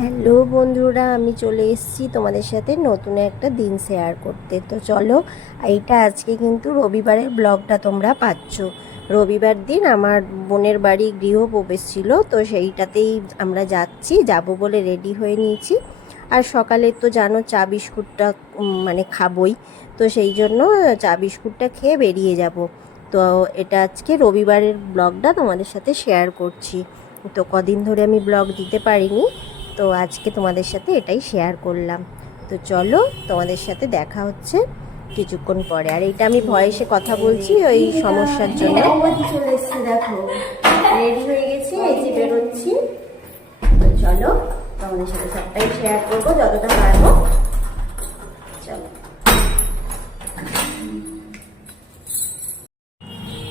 Hello বন্ধুরা, আমি চলে এসেছি তোমাদের সাথে নতুন একটা দিন শেয়ার করতে। তো চলো, এইটা আজকে কিন্তু রবিবারের ব্লগটা তোমরা পাচ্ছ। রবিবার দিন আমার বোনের বাড়ি গৃহপ্রবেশ ছিল, তো সেইটাতেই আমরা যাচ্ছি, যাব বলে রেডি হয়ে নিয়েছি। আর সকালে তো জানো চা বিস্কুটটা মানে খাবই, তো সেই জন্য চা বিস্কুটটা খেয়ে বেরিয়ে যাব। তো এটা আজকে রবিবারের ব্লগটা তোমাদের সাথে শেয়ার করছি। তো কদিন ধরে আমি ব্লগ দিতে পারিনি তো আজকে তোমাদের সাথে এটাই শেয়ার করলাম। তো চলো তোমাদের সাথে দেখা হচ্ছে কিছুক্ষণ পরে। আর এটা আমি ভয়েসে কথা বলছি ওই সমস্যার জন্য। দেখো রেডি হয়ে বেরোচ্ছি। চলো সবটাই শেয়ার করব, যতটা চলো।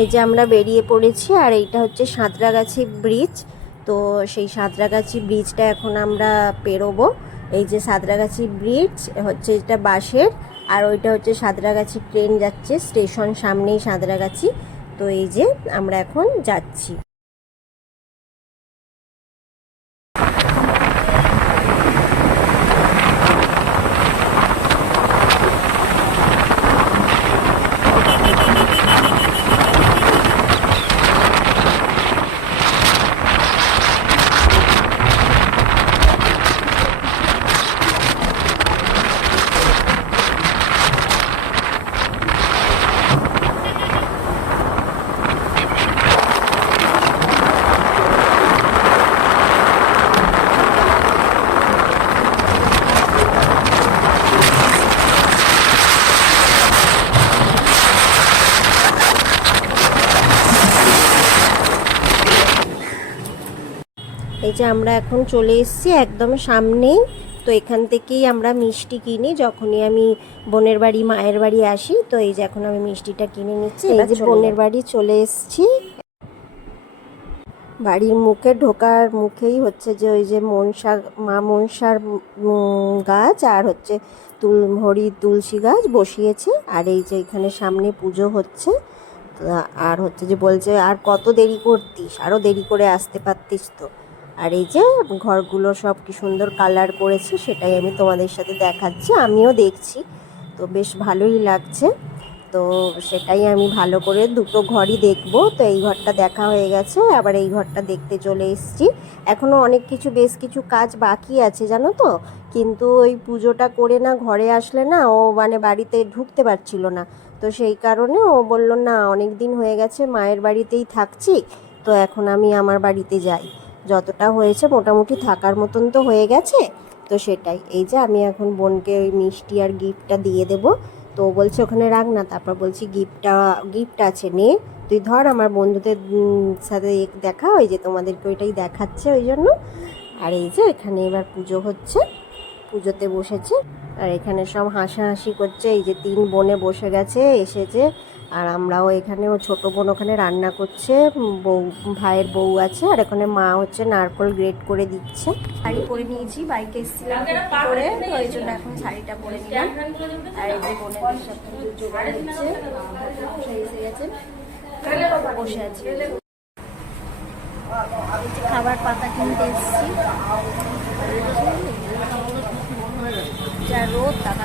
এই যে আমরা বেরিয়ে পড়েছি, আর এইটা হচ্ছে সাঁতরাগাছি ব্রিজ। তো সেই সাঁতরাগাছি ব্রিজটা এখন আমরা পেরোবো। এই যে সাঁতরাগাছি ব্রিজ হচ্ছে এটা বাসের আর ওইটা হচ্ছে সাঁতরাগাছি ট্রেন যাচ্ছে স্টেশন সামনেই সাঁতরাগাছি। তো এই যে আমরা এখন যাচ্ছি। এই যে আমরা এখন চলে এসেছি একদম সামনেই। তো এখান থেকেই আমরা মিষ্টি কিনি যখনই আমি বোনের বাড়ি মায়ের বাড়ি আসি তো এই যে এখন আমি মিষ্টিটা কিনে নিচ্ছি। এই যে বোনের বাড়ি চলে এসেছি। বাড়ির মুখে ঢোকার মুখেই হচ্ছে যে ওই যে মনসা মা মনসার গাছ আর হচ্ছে তুল হরি তুলসী গাছ বসিয়েছে। আর এই যে এখানে সামনে পুজো হচ্ছে। আর হচ্ছে যে বলছে আর কত দেরি করতিস? আরও দেরি করে আসতে পারতিস তো। আর এই যে ঘরগুলো সব কি সুন্দর কালার করেছে, সেটাই আমি তোমাদের সাথে দেখাচ্ছি, আমিও দেখছি। তো বেশ ভালোই লাগছে। তো সেটাই আমি ভালো করে দুটো ঘরই দেখব। তো এই ঘরটা দেখা হয়ে গেছে, আবার এই ঘরটা দেখতে চলে এসেছি। এখনও অনেক কিছু, বেশ কিছু কাজ বাকি আছে, জানো তো? কিন্তু ওই পুজোটা করে না, ঘরে আসলে না, ও মানে বাড়িতে ঢুকতে পারছিল না। তো সেই কারণে ও বলল, না অনেক দিন হয়ে গেছে, মায়ের বাড়িতেই থাকছি, তো এখন আমি আমার বাড়িতে যাই। যতটা হয়েছে মোটামুটি থাকার মতন তো হয়ে গেছে। তো সেটাই। এই যে আমি এখন বোনকে ওই মিষ্টি আর গিফটটা দিয়ে দেবো। তো বলছে, ওখানে রাখ না। তারপর বলছি, গিফটটা, গিফট আছে, নে। তুই ধর, আমার বন্ধুদের সাথে দেখা, ওই যে তোমাদেরকে ওইটাই দেখাচ্ছে ওই জন্য। আর এই যে এখানে এবার পুজো হচ্ছে, পুজোতে বসেছে। আর এখানে সব হাসাহাসি করছে। এই যে তিন বোনে বসে গেছে, এসেছে। আর আমরাও এখানে, ও ছোটো বোন ওখানে রান্না করছে বউ, ভাইয়ের বউ আছে, আর এখানে মা হচ্ছে নারকল গ্রেট করে দিচ্ছে। শাড়ি পরে নিয়েছি, বাইকে এসেছিলাম পরে তো ওই জন্য এখন শাড়িটা পরে নিলাম। আর এই যে বোনেদের সাথে জোগাড় দিচ্ছে এসে গেছে, বসে আছি। খাবার পাতা কিনতে এসেছি। যা রোদ, টাকা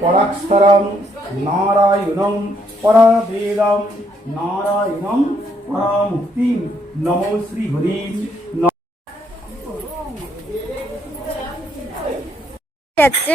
পরাক্ষরং নারায়ণম পরাবেদম নারায়ণম পরামুক্তি নমো শ্রী হরিম যাচ্ছে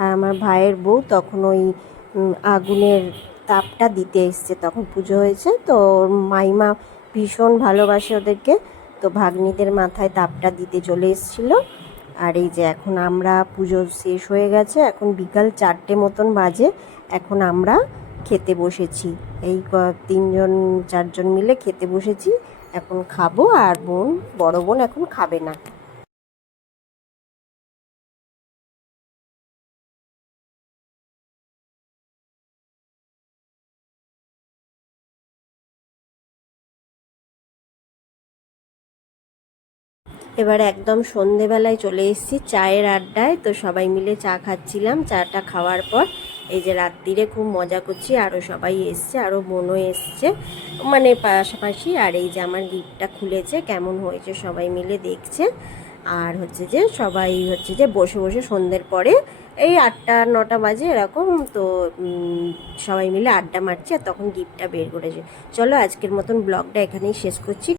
আর আমার ভাইয়ের বউ তখন ওই আগুনের তাপটা দিতে এসছে। তখন পুজো হয়েছে, তো ওর মাইমা ভীষণ ভালোবাসে ওদেরকে। তো ভাগ্নিদের মাথায় তাপটা দিতে চলে এসেছিল। আর এই যে এখন আমরা পুজো শেষ হয়ে গেছে, এখন বিকাল চারটে মতন বাজে, এখন আমরা খেতে বসেছি। এই তিনজন, চারজন মিলে খেতে বসেছি, এখন খাব আর বোন, বড় বোন এখন খাবে না। এবার একদম সন্ধেবেলায় চলে এসেছি চায়ের আড্ডায়। তো সবাই মিলে চা খাচ্ছিলাম। চাটা খাওয়ার পর এই যে রাত্রিরে খুব মজা করছি আরও সবাই এসছে আরও বোনও এসছে। মানে পাশাপাশি আর এই যে আমার গিফটটা খুলেছে, কেমন হয়েছে সবাই মিলে দেখছে। আর হচ্ছে যে সবাই হচ্ছে যে বসে বসে সন্ধ্যের পরে এই আটটা, নটা বাজে এরকম, তো সবাই মিলে আড্ডা মারছে আর তখন গিফটটা বের করেছে। চলো আজকের মতন ব্লগটা এখানেই শেষ করছি।